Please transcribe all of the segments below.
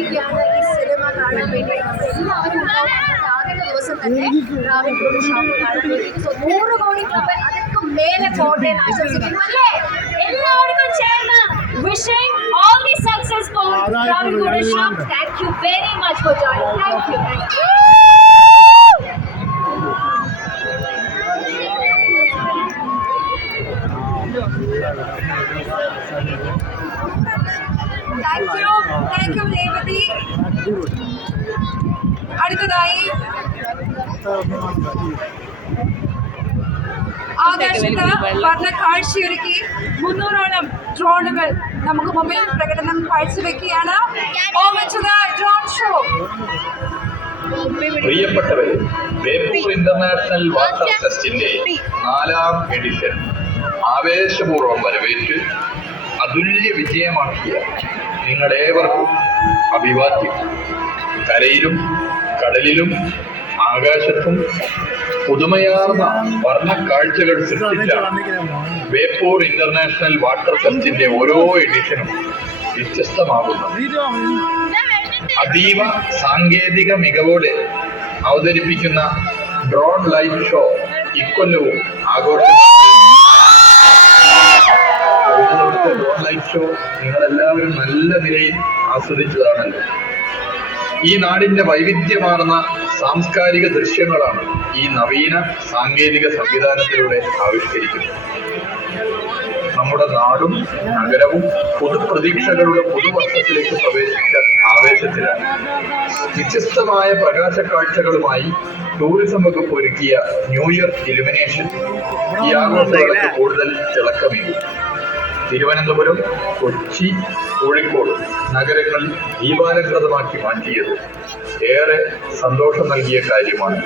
കാത്തിരിക്കുകയാണ് ഈ സിനിമ കാണാൻ വേണ്ടി. എല്ലാവരും ആദ്യത്തെ ദിവസം തന്നെ ട്രാവൻകൂർ ഷോപ്പ് കാണാൻ വേണ്ടി. 100 കോടി ക്ലബ് അതൊക്കെ മേലെ പോട്ടെ എന്ന് ആശംസിക്കുന്നു അല്ലേ? എല്ലാവർക്കും ചേർന്ന് wishing all the success for Travancore shop. Thank you very much for joining. Thank you. Thank you Revati. അടുത്തതായി ആകാശത്ത് വർണ്ണ കാഴ്ചയൊരുക്കി 300ഓളം ഡ്രോണുകൾ നമുക്ക് മുമ്പിൽ പ്രകടനം കാഴ്ചവെക്കുകയാണ്. Drone show. പ്രിയപ്പെട്ടവരെ, ബേപ്പൂർ ഇന്റർനാഷണൽ വാട്ടർ ഫെസ്റ്റിന്റെ 4ാം എഡിഷൻ ആവേശപൂർവ്വം വരവേറ്റ് അതുല്യ വിജയമാക്കിയ നിങ്ങളേവർക്കും അഭിവാദ്യം. കരയിലും കടലിലും ആകാശത്തും പുതുമയാർന്ന വർണ്ണ കാഴ്ചകൾ സൃഷ്ടിച്ചാണ് ബേപ്പൂർ ഇന്റർനാഷണൽ വാട്ടർ ഫെസ്റ്റിന്റെ ഓരോ എഡിഷനും വ്യത്യസ്തമാകുന്നത്. അതീവ സാങ്കേതിക മികവോടെ അവതരിപ്പിക്കുന്ന ഡ്രോൺ ലൈറ്റ് ഷോ ഇക്കൊല്ലവും ഡ്രോൺ ലൈറ്റ് ഷോ നിങ്ങളെല്ലാവരും നല്ല നിലയിൽ ആസ്വദിച്ചതാണല്ലോ. ഈ നാടിന്റെ വൈവിധ്യമാർന്ന സാംസ്കാരിക ദൃശ്യങ്ങളാണ് ഈ നവീന സാങ്കേതിക സംവിധാനത്തിലൂടെ ആവിഷ്കരിക്കുന്നത്. നമ്മുടെ നാടും നഗരവും പുതുപ്രതീക്ഷകളുടെ പുതുവർഷത്തിലേക്ക് പ്രവേശിച്ച ആവേശത്തിലാണ്. വ്യത്യസ്തമായ പ്രകാശ കാഴ്ചകളുമായി ടൂറിസം വകുപ്പ് ഒരുക്കിയ ന്യൂ ഇയർ ഇലുമിനേഷൻ ഈ ആഘോഷങ്ങൾക്ക് കൂടുതൽ തിളക്കമേകും. തിരുവനന്തപുരം, കൊച്ചി, കോഴിക്കോട് നഗരങ്ങൾ ദീപാലംകൃതമാക്കി മാറ്റിയത് ഏറെ സന്തോഷം നൽകിയ കാര്യമാണ്.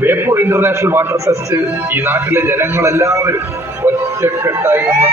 ബേപ്പൂർ ഇന്റർനാഷണൽ വാട്ടർ ഫെസ്റ്റ് ഈ നാട്ടിലെ ജനങ്ങളെല്ലാവരും ഒറ്റക്കെട്ടായി നിന്ന്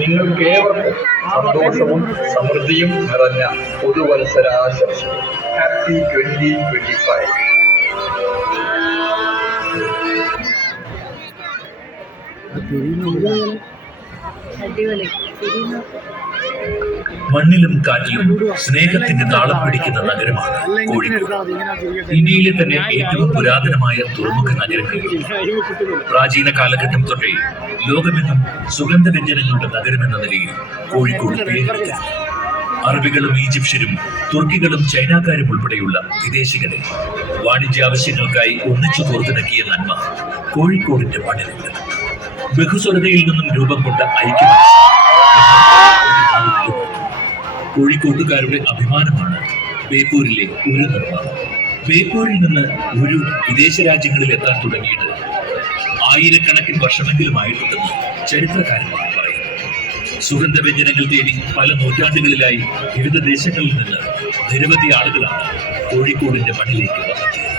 നിങ്ങൾക്കേവർക്കും സന്തോഷവും സമൃദ്ധിയും നിറഞ്ഞ പുതുവത്സരാശംസകൾ. ഹാപ്പി 2025. മണ്ണിലും കാറ്റിലും സ്നേഹത്തിന്റെ താളം പിടിക്കുന്ന നഗരമാണ് കോഴിക്കോട്. ഇന്ത്യയിലെ തന്നെ ഏറ്റവും പുരാതനമായ തുറമുഖ നഗരങ്ങളിൽ പ്രാചീന കാലഘട്ടം തൊട്ടേ ലോകമെന്നും സുഗന്ധവ്യഞ്ജനങ്ങളുടെ നഗരമെന്ന നിലയിൽ കോഴിക്കോട് പേരെടുത്തു. അറബികളും ഈജിപ്ഷ്യരും തുർക്കികളും ചൈനക്കാരും ഉൾപ്പെടെയുള്ള വിദേശികളെ വാണിജ്യ ആവശ്യങ്ങൾക്കായി ഒന്നിച്ചു കോർത്തിണക്കിയ നന്മ കോഴിക്കോടിന്റെ മണ്ണിലുണ്ട്. ബഹുസ്വരതയിൽ നിന്നും രൂപം കൊണ്ട ഐക്യമനസ്സ് കോഴിക്കോട്ടുകാരുടെ അഭിമാനമാണ് ബേപ്പൂരിലെ ഉരു നിർമ്മാണം. ബേപ്പൂരിൽ നിന്ന് ഉരു വിദേശ രാജ്യങ്ങളിൽ എത്താൻ തുടങ്ങിയിട്ട് ആയിരക്കണക്കിന് വർഷമെങ്കിലുമായിട്ടുണ്ടെന്ന് ചരിത്രകാരന്മാർ പറയുന്നു. സുഗന്ധവ്യഞ്ജനങ്ങൾ തേടി പല നൂറ്റാണ്ടുകളിലായി വിവിധ ദേശങ്ങളിൽ നിന്ന് നിരവധി ആളുകളാണ് കോഴിക്കോടിന്റെ മണ്ണിലേക്ക് വന്നെത്തിയത്.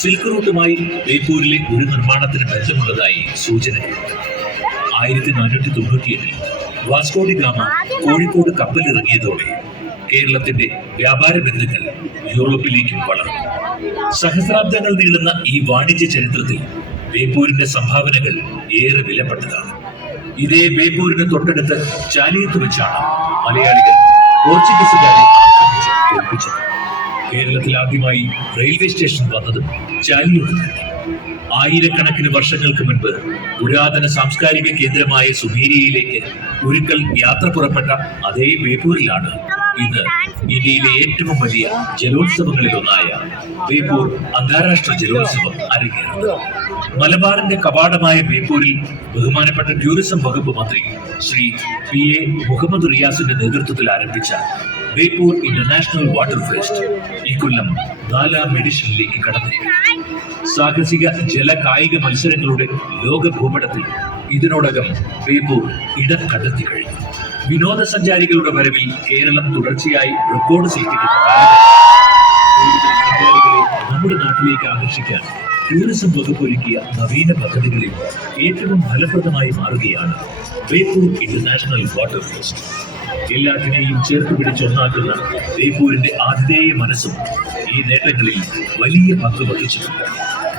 സിൽക്ക് റൂട്ടുമായി ബേപ്പൂരിലെ ഒരു നിർമ്മാണത്തിന് ബന്ധമുള്ളതായി സൂചനകളുണ്ട്. 1498 വാസ്കോ ഡി ഗാമ കോഴിക്കോട് കപ്പലിറങ്ങിയതോടെ കേരളത്തിന്റെ വ്യാപാര ബന്ധങ്ങൾ യൂറോപ്പിലേക്കും വളർന്നു. സഹസ്രാബ്ദങ്ങൾ നീളുന്ന ഈ വാണിജ്യ ചരിത്രത്തിൽ ബേപ്പൂരിന്റെ സംഭാവനകൾ ഏറെ വിലപ്പെട്ടതാണ്. ഇതേ ബേപ്പൂരിന് തൊട്ടടുത്ത് ചാലിയത്ത് വെച്ചാണ് മലയാളികൾ പോർച്ചുഗീസുകാരെ തോൽപ്പിച്ചത്. കേരളത്തിൽ ആദ്യമായി റെയിൽവേ സ്റ്റേഷൻ വന്നതും ചാലിയത്ത്. ആയിരക്കണക്കിന് വർഷങ്ങൾക്ക് മുൻപ് പുരാതന സാംസ്കാരിക കേന്ദ്രമായ സുമേരിയയിലേക്ക് ഒരിക്കൽ യാത്ര പുറപ്പെട്ട അതേ ബേപ്പൂരിലാണ് ഇന്ന് ഇന്ത്യയിലെ ഏറ്റവും വലിയ ജലോത്സവങ്ങളിൽ ഒന്നായ ബേപ്പൂർ അന്താരാഷ്ട്ര ജലോത്സവം അരങ്ങേറുന്നത്. മലബാറിന്റെ കവാടമായ ബേപ്പൂരിൽ ബഹുമാനപ്പെട്ട ടൂറിസം വകുപ്പ് മന്ത്രി ശ്രീ PA മുഹമ്മദ് റിയാസിന്റെ നേതൃത്വത്തിൽ ആരംഭിച്ച ബേപ്പൂർ ഇന്റർനാഷണൽ വാട്ടർ ഫെസ്റ്റ് ഇക്കൊല്ലം 4ാം എഡിഷനിലേക്ക് കടന്നിരിക്കുന്നു. സാഹസിക ജല കായിക മത്സരങ്ങളുടെ ലോക ഭൂപടത്തിൽ ഇതിനോടകം ബേപ്പൂർ ഇടം കണ്ടെത്തി കഴിഞ്ഞു. വിനോദസഞ്ചാരികളുടെ വരവിൽ കേരളം തുടർച്ചയായി റെക്കോർഡ് സൃഷ്ടിക്കുന്ന സഞ്ചാരികളെ നമ്മുടെ നാട്ടിലേക്ക് ആകർഷിക്കാൻ ടൂറിസം വകുപ്പ് ഒരുക്കിയ നവീന പദ്ധതികളിൽ ഏറ്റവും ഫലപ്രദമായി മാറുകയാണ് ബേപ്പൂർ ഇന്റർനാഷണൽ വാട്ടർ ഫെസ്റ്റ്. എല്ലാത്തിനെയും ചേർത്ത് പിടിച്ചൊന്നാക്കുന്ന ബേപ്പൂരിന്റെ ആതിഥേയ മനസ്സും ഈ നേട്ടങ്ങളിൽ വലിയ പങ്ക് വഹിച്ചിട്ടുണ്ട്.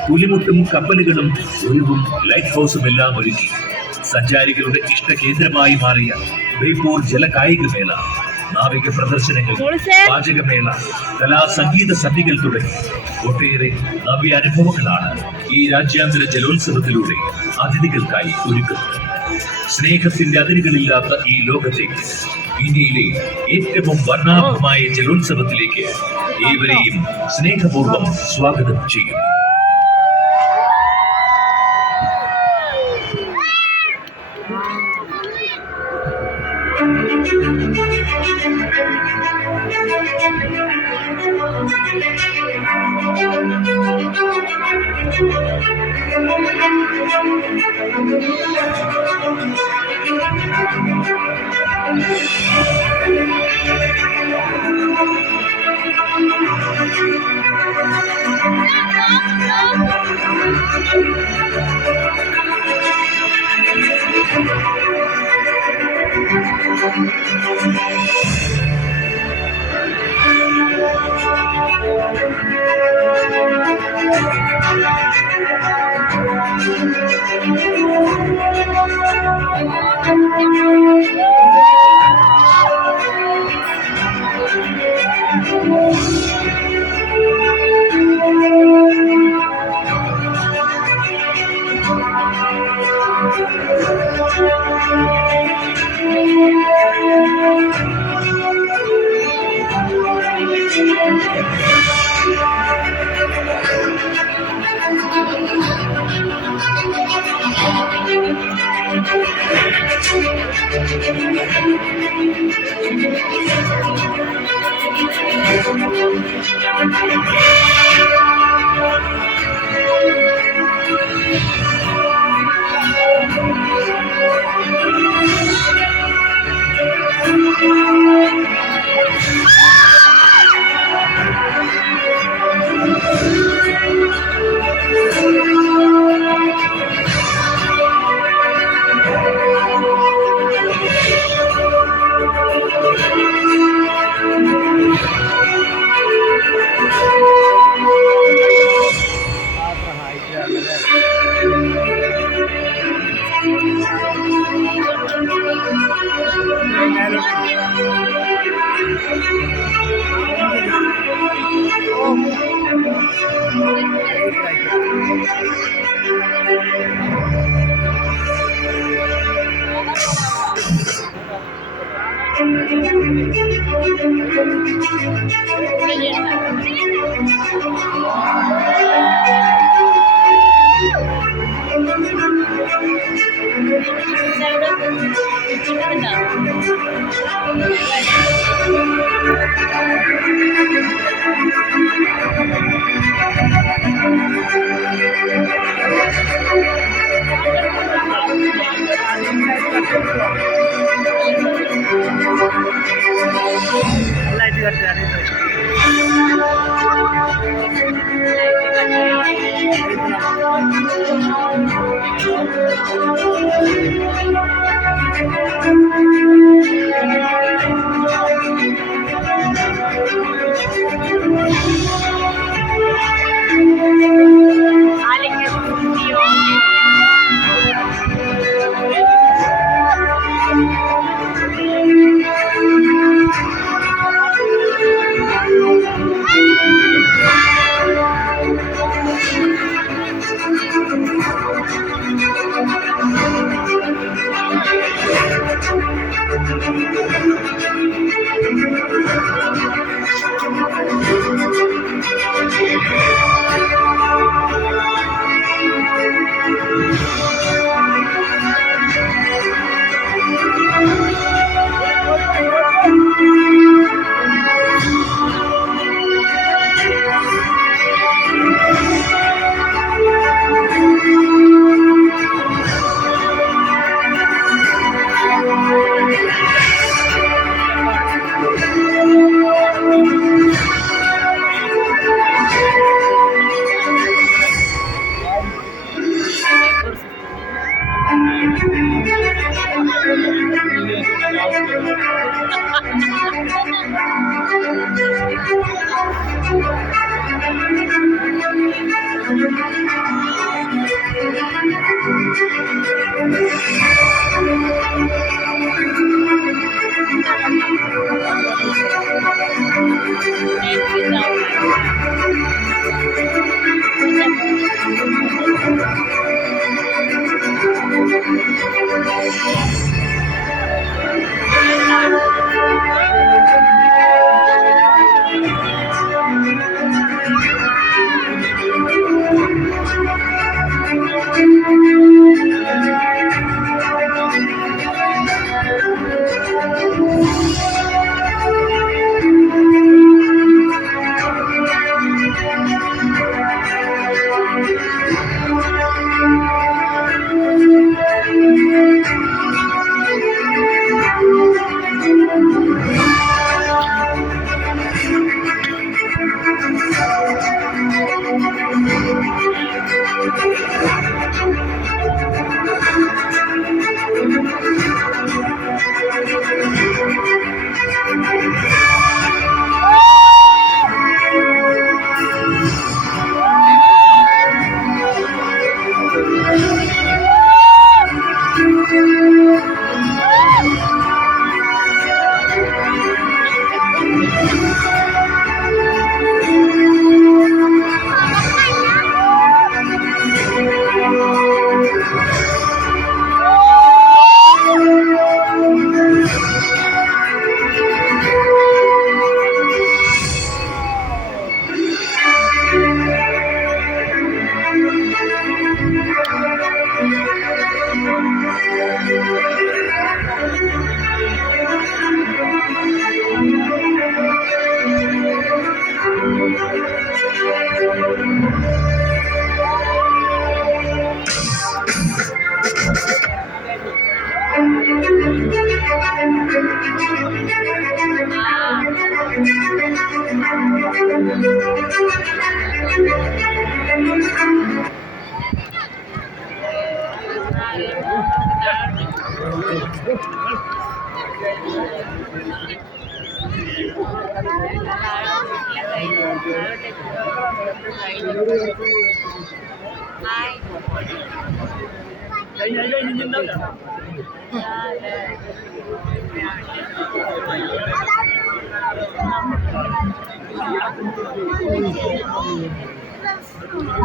പുലിമുട്ടും കപ്പലുകളും ഒഴിവും ലൈറ്റ് ഹൗസും എല്ലാം ഒരുക്കി സഞ്ചാരികളുടെ ഇഷ്ടകേന്ദ്രമായി മാറിയ ബേപ്പൂർ ജലകായികമേള, നാവിക പ്രദർശനങ്ങൾ, പാചകമേള, കലാസംഗീത സന്ധികൾ തുടങ്ങി ഒട്ടേറെ നവ്യ അനുഭവങ്ങളാണ് ഈ രാജ്യാന്തര ജലോത്സവത്തിലൂടെ അതിഥികൾക്കായി ഒരുക്കുന്നത്. സ്നേഹത്തിന്റെ അതിരുകളില്ലാത്ത ഈ ലോകത്തേക്ക്, ഇന്ത്യയിലെ ഏറ്റവും വർണ്ണാഭമായ ജലോത്സവത്തിലേക്ക് ഏവരെയും സ്നേഹപൂർവ്വം സ്വാഗതം ചെയ്യുന്നു.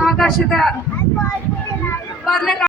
ആകാശത്ത് പറഞ്ഞ